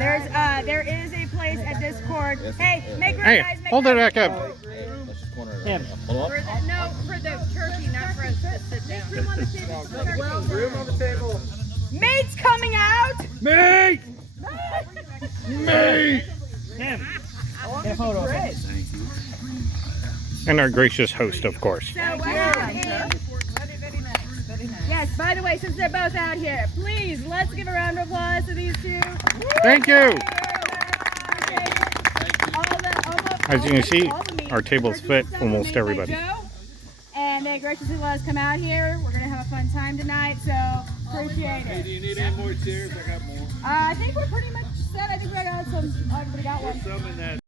Yeah, there is a place at Discord. Hey, make room, Hey, guys. Make hold it room. back up. No, for the turkey, not for us to sit down. Room on the table. Room on the table. Mate's coming out. Mate! Mate! Tim, get a photo. And our gracious host, of course. So what happened? Yes, by the way, since they're both out here, please, let's give a round of applause to these two. Thank you. All As you can see, all the meat. our tables fit almost Made by everybody. Joe, and they graciously let us come out here. We're going to have a fun time tonight, so appreciate Hey, it. do you need any more chairs? I got more. I think we're pretty much set. I think we got some. Everybody got one. Some in that.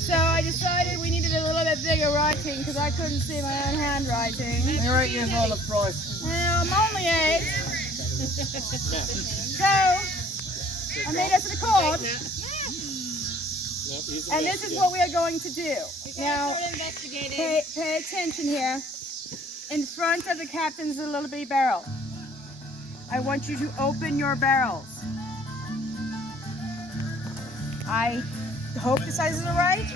So I decided we needed a little bit bigger writing because I couldn't see my own handwriting. You're right, you're on the price. Well, I'm only 8. So I made us a card, and this is what we are going to do. Now, pay attention here. In front of the captain's a little bitty barrel. I want you to open your barrels. I hope the sizes are right,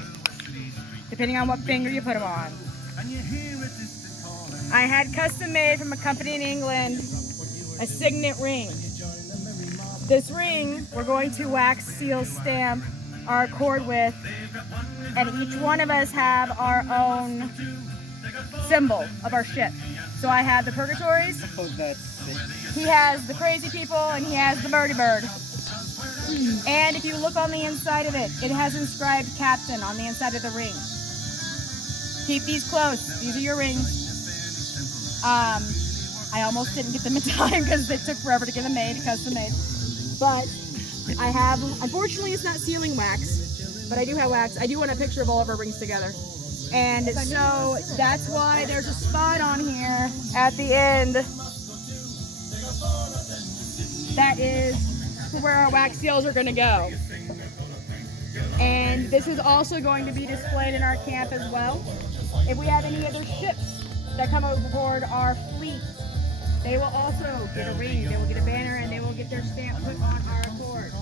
depending on what finger you put them on. I had custom made from a company in England, a signet ring. This ring, we're going to wax, seal, stamp our cord with, and each one of us have our own symbol of our ship. So I have the Purgatories, he has the Crazy People, and he has the Birdie Bird. And if you look on the inside of it, it has inscribed Captain on the inside of the ring. Keep these close. These are your rings. I almost didn't get them in time because it took forever to get them made, custom made. But I have, unfortunately it's not sealing wax, but I do have wax. I do want a picture of all of our rings together. And so that's why there's a spot on here at the end that is where our wax seals are going to go. And this is also going to be displayed in our camp as well. If we have any other ships that come aboard our fleet, they will also get a ring, they will get a banner, and they will get their stamp put on our cord.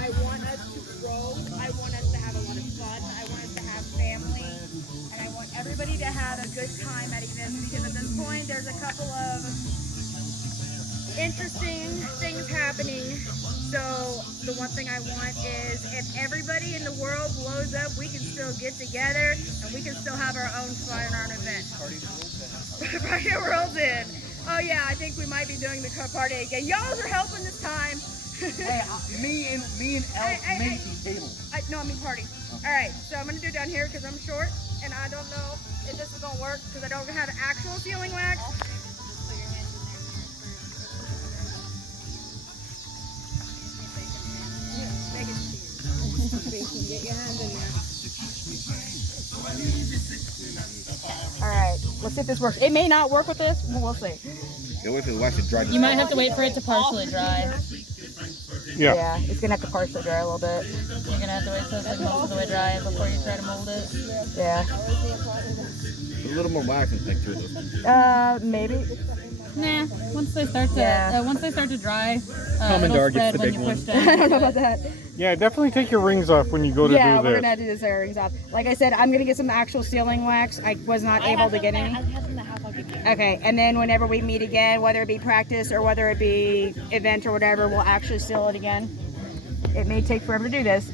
I want us to grow, I want us to have a lot of fun, I want us to have family, and I want everybody to have a good time at events, because at this point there's a couple of interesting things happening. So the one thing I want is if everybody in the world blows up, we can still get together and we can still have our own fun and our own event. Party World's in. Oh yeah, I think we might be doing the party again. Y'all are helping this time. Hey, me and Elf made the table. No, I mean party. All right, so I'm gonna do it down here because I'm short and I don't know if this is gonna work because I don't have actual sealing wax. Get your hand in there. All right, let's see if this works. It may not work with this, but we'll see. Go wait for the wax to dry. You might have to wait for it to partially dry. Yeah. It's gonna have to partially dry a little bit. You're gonna have to wait till it's like most of the way dry before you try to mold it. Yeah. Put a little more wax and stick to it. Maybe. Nah, once they start to dry, Commandar it'll gets spread the when big you one. push I down. don't know about that. Yeah, definitely take your rings off when you go to Yeah, do we're this. gonna do this rings off. Like I said, I'm gonna get some actual sealing wax. I was not able to get any. Okay, and then whenever we meet again, whether it be practice or whether it be event or whatever, we'll actually seal it again. It may take forever to do this.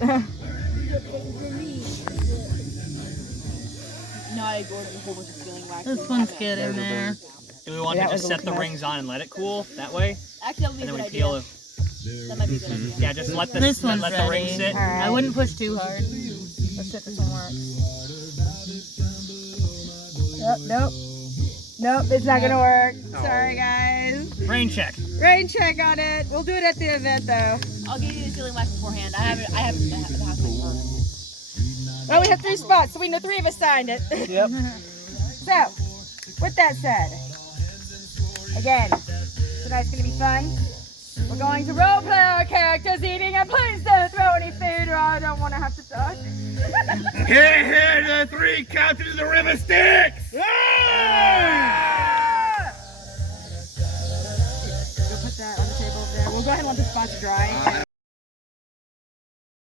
This one's good in there. Do we want Yeah, to that just was a set the little rings on and let it cool that way? Actually, And then we peel it. That might be a good idea. Yeah, just let the, This one's let the ring ready. sit. Alright. I wouldn't push too hard. Let's see if this one works. Nope. Nope, it's not gonna work. Sorry, guys. Rain check. Rain check on it. We'll do it at the event, though. I'll give you the sealing wax beforehand. I have the house. Well, we have 3 spots, so we know 3 of us signed it. Yep. So, with that said, again, tonight's gonna be fun. We're going to role play our characters eating, and please don't throw any food or I don't want to have to talk. Here, the 3 captains of the River Styx! Go put that on the table over there. We'll go ahead and let the spots dry.